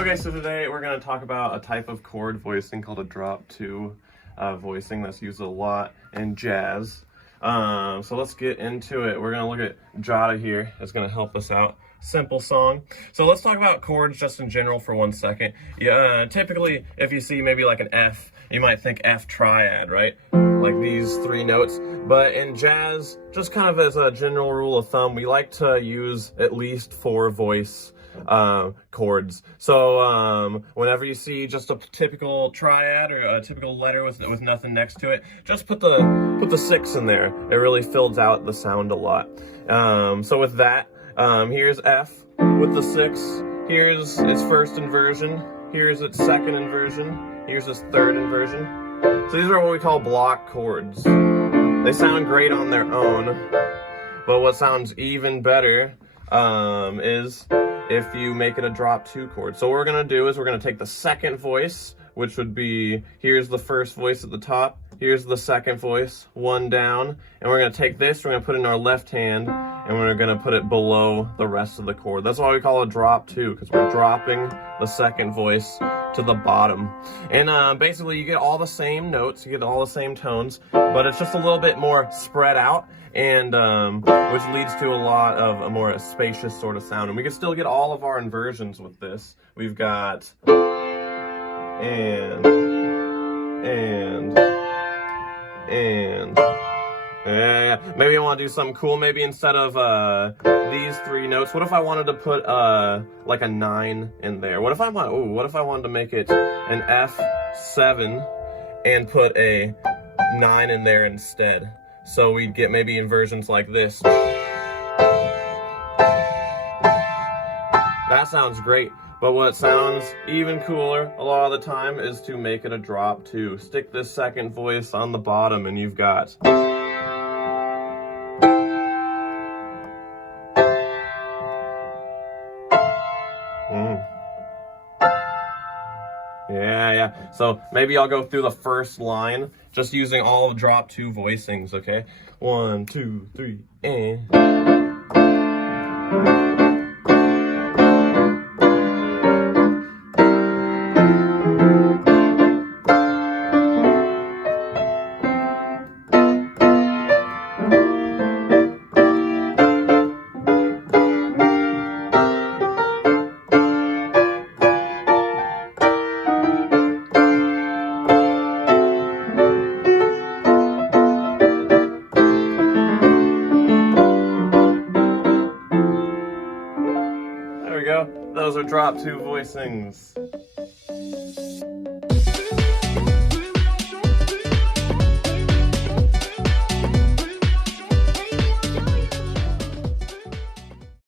Okay, so today we're going to talk about a type of chord voicing called a drop 2 voicing that's used a lot in jazz. So let's get into it. We're going to look at Jada here. It's going to help us out. Simple song. So let's talk about chords just in general for 1 second. Typically, if you see maybe like an F, you might think F triad, right? Like these 3 notes. But in jazz, just kind of as a general rule of thumb, we like to use at least 4 voice chords. So whenever you see just a typical triad or a typical letter with nothing next to it, just put the 6 in there. It really fills out the sound a lot. So with that, here's F with the 6. Here's its first inversion. Here's its second inversion. Here's its third inversion. So these are what we call block chords. They sound great on their own, but what sounds even better is if you make it a drop 2 chord. So what we're gonna do is we're gonna take the second voice, which would be, here's the first voice at the top, here's the second voice, 1 down, and we're gonna take this, we're gonna put it in our left hand, and we're gonna put it below the rest of the chord. That's why we call it drop 2, because we're dropping the second voice to the bottom. And basically you get all the same notes, you get all the same tones, but it's just a little bit more spread out, and which leads to a lot of a more spacious sort of sound. And we can still get all of our inversions with this. We've got and yeah. Maybe I want to do something cool. Maybe instead of these 3 notes, what if I wanted to put like a 9 in there? What if I wanted to make it an F7 and put a 9 in there instead? So we'd get maybe inversions like this. That sounds great. But what sounds even cooler a lot of the time is to make it a drop 2. Stick this second voice on the bottom and you've got. Yeah. So maybe I'll go through the first line just using all of drop 2 voicings, okay? 1, 2, 3, and. There we go. Those are drop 2 voicings.